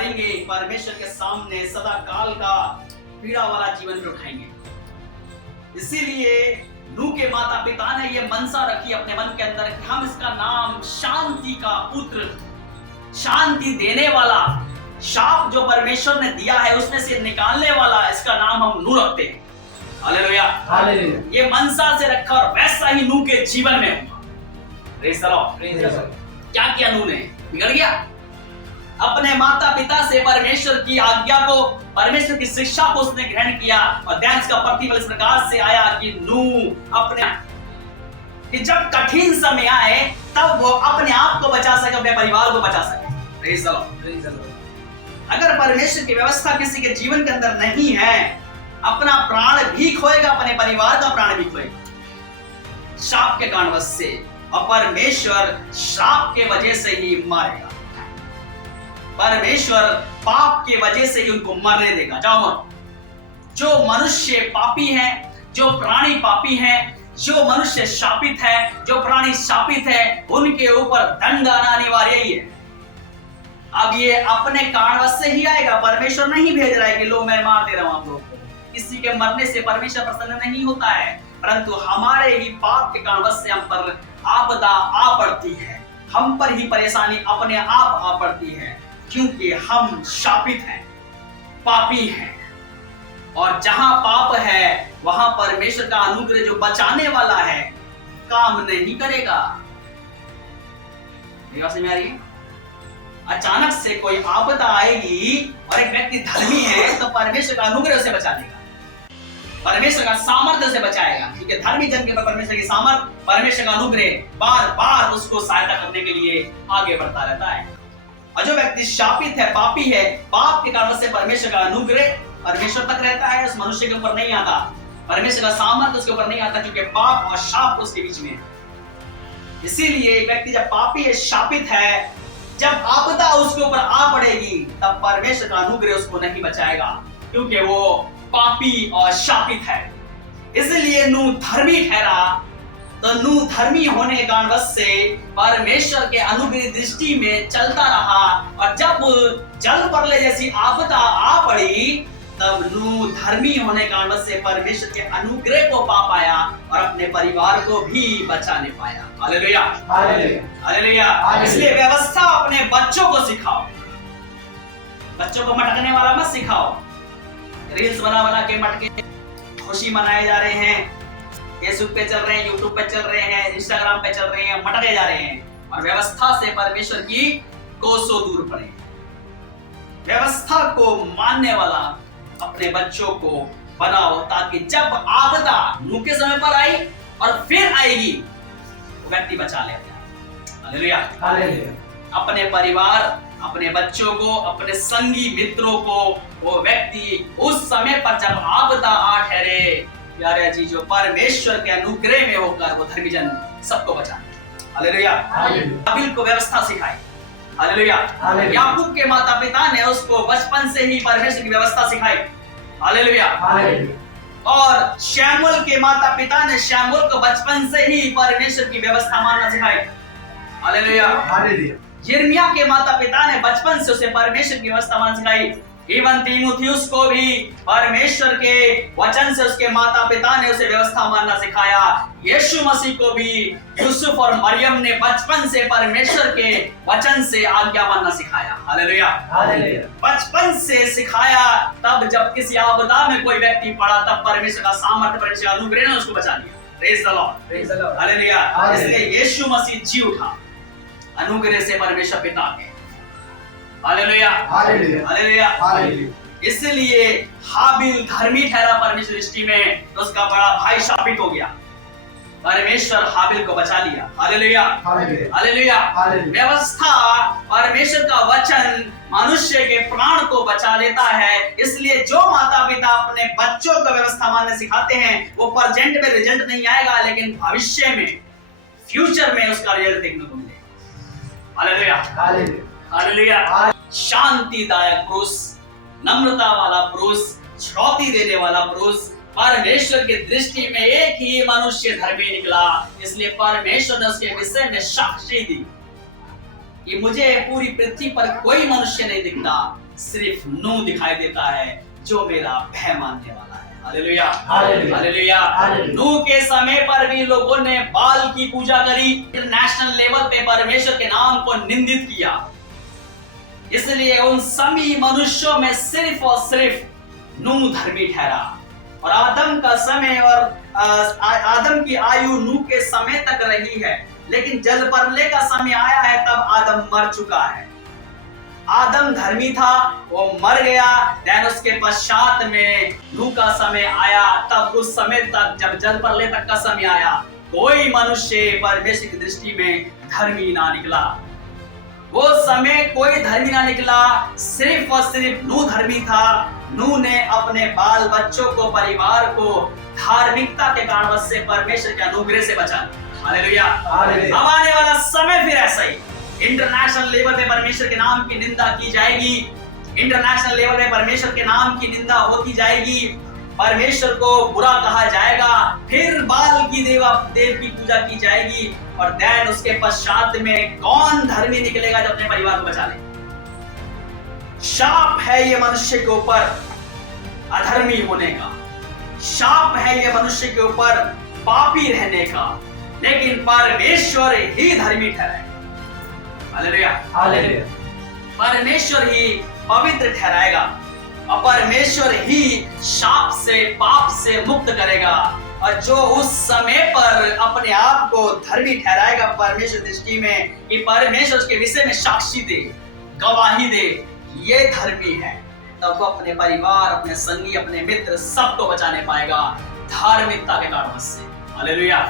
मरेंगे, परमेश्वर के सामने सदा काल का पीड़ा वाला जीवन उठाएंगे। इसीलिए नूह के माता पिता ने यह मनसा रखी अपने मन के अंदर कि हम इसका नाम शांति का पुत्र, शांति देने वाला, शाप जो परमेश्वर ने दिया है उसमें से निकालने वाला, इसका नाम हम नूह रखते हैं। Hallelujah, hallelujah. ये मनसा से रखा और वैसा ही नूह के जीवन में हुआ। Praise the Lord. क्या किया नूह ने? बिगड़ गया। अपने माता पिता से परमेश्वर की आज्ञा को, परमेश्वर की शिक्षा को उसने ग्रहण किया और दैंस का प्रतिफल इस प्रकार से आया कि नूह अपने कि जब कठिन समय आए तब वो अपने आप को बचा सके, अपने परिवार को बचा सके। Praise the Lord. अगर परमेश्वर की व्यवस्था किसी के जीवन के अंदर नहीं है, अपना प्राण भी खोएगा, अपने परिवार का प्राण भी खोएगा शाप के कारणवश से, और परमेश्वर श्राप के वजह से ही मारेगा। परमेश्वर पाप के वजह से ही उनको मरने देगा। जाओ मत। जो मनुष्य पापी है, जो प्राणी पापी है, जो मनुष्य शापित है, जो प्राणी शापित है, उनके ऊपर दंड आना अनिवार्य ही है। अब ये अपने कारणवश से ही आएगा। परमेश्वर नहीं भेज रहा है कि लो मैं मार दे रहा हूं आप लोगों को। किसी के मरने से परमेश्वर प्रसन्न नहीं होता है, परंतु हमारे ही पाप के कारणवश से हम पर आपदा आ पड़ती है, हम पर ही परेशानी अपने आप आ पड़ती है, क्योंकि हम शापित हैं, पापी हैं। और जहां पाप है वहां परमेश्वर का अनुग्रह जो बचाने वाला है काम नहीं करेगा। मेरी बात समझ में आ रही है? अचानक से कोई आपदा आएगी और एक व्यक्ति धर्मी है तो परमेश्वर का अनुग्रह उसे बचा लेगा, परमेश्वर का सामर्थ्य उसे बचाएगा, क्योंकि धर्मी जन के परमेश्वर की सामर्थ, परमेश्वर का अनुग्रह बार बार उसको सहायता करने के लिए आगे बढ़ता रहता है। और जो व्यक्ति शापित है, पापी है, पाप के कारण से परमेश्वर का अनुग्रह परमेश्वर तक रहता है, उस मनुष्य के ऊपर नहीं आता, परमेश्वर का सामर्थ्य उसके ऊपर नहीं आता, क्योंकि पाप और शाप उसके बीच में है। इसीलिए एक व्यक्ति जब पापी है, शापित है, जब आपदा उसके ऊपर आ पड़ेगी तब परमेश्वर का अनुग्रह उसको नहीं बचाएगा, क्योंकि वो पापी और शापित है। इसलिए नूह धर्मी ठहरा, तो नूह धर्मी होने के कारणवश से परमेश्वर के अनुग्रह दृष्टि में चलता रहा, और जब जल प्रलय जैसी आपदा आ पड़ी तब नूह धर्मी होने के कारणवश से परमेश्वर के अनुग्रह को पा पाया और अपने परिवार को भी बचाने पाया। Hallelujah, hallelujah. इसलिए व्यवस्था अपने बच्चों को सिखाओ, बच्चों को मटकने वाला मत सिखाओ। रील्स बना बना के मटके खुशी मनाए जा रहे हैं, फेसबुक पे चल रहे हैं, यूट्यूब पे चल रहे हैं, इंस्टाग्राम पे चल रहे हैं, मटके जा रहे हैं, और व्यवस्था से परमेश्वर की कोसों दूर पड़े। व्यवस्था को मानने वाला अपने बच्चों को बनाओ, ताकि जब आपदा नूह के समय पर आई और फिर आएगी वो व्यक्ति बचा ले। Hallelujah, hallelujah. अपने परिवार, अपने बच्चों को, अपने संगी मित्रों को वो व्यक्ति उस समय पर जब आपदा आ ठहरे, प्यारे जी, जो परमेश्वर के अनुग्रह में होकर वो धर्मी जन सबको बचाने। Hallelujah, hallelujah. हाबिल को व्यवस्था सिखाई। Hallelujah, hallelujah. याकूब के माता पिता ने उसको बचपन से ही परमेश्वर की व्यवस्था सिखाई। Hallelujah, hallelujah. और शमूएल के माता पिता ने शमूएल को बचपन से ही परमेश्वर की व्यवस्था मानना सिखाई। Hallelujah, hallelujah. यिर्मयाह के माता पिता ने बचपन से उसे परमेश्वर की व्यवस्था मानना सिखाई। इवन तीमुथियुस को भी परमेश्वर के वचन से उसके माता पिता ने उसे व्यवस्था मानना सिखाया। यीशु मसीह को भी यूसुफ और मरियम ने बचपन से परमेश्वर के वचन से आज्ञा मानना सिखाया। Hallelujah, hallelujah. बचपन से सिखाया, तब जब किसी आपदा में कोई व्यक्ति पड़ा तब परमेश्वर का सामर्थ्य, परमेश्वर का अनुग्रह ने उसको बचा लिया। Praise the Lord, praise the Lord. Hallelujah. इसलिए यीशु मसीह जी उठा अनुग्रह से परमेश्वर पिता के। Hallelujah, hallelujah, hallelujah, hallelujah. इसलिए हाबिल धर्मी ठहरा परमेश्वर दृष्टि में, तो उसका बड़ा भाई शापित हो गया, परमेश्वर हाबिल को बचा लिया। Hallelujah, hallelujah, hallelujah. व्यवस्था, परमेश्वर का वचन मनुष्य के प्राण को बचा लेता है। इसलिए जो माता पिता अपने बच्चों को व्यवस्था मानने सिखाते हैं, वो प्रेजेंट में रिजल्ट नहीं आएगा, लेकिन भविष्य में, फ्यूचर में उसका रिजल्ट देखने को मिलेगा। Hallelujah, hallelujah, hallelujah. शांतिदायक पुरुष, नम्रता वाला पुरुष, छुड़ौती देने वाला पुरुष, परमेश्वर की दृष्टि में एक ही मनुष्य धर्मी निकला। इसलिए परमेश्वर ने उसके विषय में साक्षी दी कि मुझे पूरी पृथ्वी पर कोई मनुष्य नहीं दिखता, सिर्फ नूह दिखाई देता है जो मेरा भय मानने वाला है। Hallelujah, hallelujah, hallelujah. हालेलुया। नूह के समय पर भी लोगों ने बाल की पूजा करी, इंटरनेशनल लेवल पे परमेश्वर के नाम को निंदित किया। इसलिए उन सभी मनुष्यों में सिर्फ और सिर्फ नूह धर्मी ठहरा। और आदम का समय और आदम की आयु नूह के समय तक रही है, लेकिन जल प्रलय का समय आया है तब आदम मर चुका है। आदम धर्मी था, वो मर गया। देन उसके पश्चात में नूह का समय आया, तब उस समय तक जब जल प्रलय तक का समय आया, कोई मनुष्य परमेश्वर की दृष्टि में धर्मी ना निकला। वो समय कोई धर्मी ना निकला, सिर्फ और सिर्फ नूह धर्मी था। नूह ने अपने बाल बच्चों को, परिवार को धार्मिकता के कारण से परमेश्वर के अनुग्रह से बचा लिया। हालेलुया। अब आने वाला समय फिर ऐसा ही, इंटरनेशनल लेवल पे परमेश्वर के नाम की निंदा की जाएगी। इंटरनेशनल लेवल पे परमेश्वर के नाम की निंदा होती जाएगी, परमेश्वर को बुरा कहा जाएगा, फिर बाल की देव की पूजा की जाएगी। और देन उसके पश्चात में कौन धर्मी निकलेगा जो अपने परिवार को बचा ले। शाप है ये मनुष्य के ऊपर अधर्मी होने का, शाप है ये मनुष्य के ऊपर पापी रहने का, लेकिन परमेश्वर ही धर्मी ठहराएगा। Hallelujah, hallelujah. परमेश्वर ही पवित्र ठहराएगा और परमेश्वर ही शाप से, पाप से मुक्त करेगा। और जो उस समय पर अपने आप को धर्मी ठहराएगा परमेश्वर दृष्टि में, कि परमेश्वर उसके विषय में साक्षी दे, गवाही दे, ये धर्मी है, तब वो अपने परिवार, अपने संगी, अपने मित्र सबको बचाने पाएगा धार्मिकता के कारण से। हालेलुया।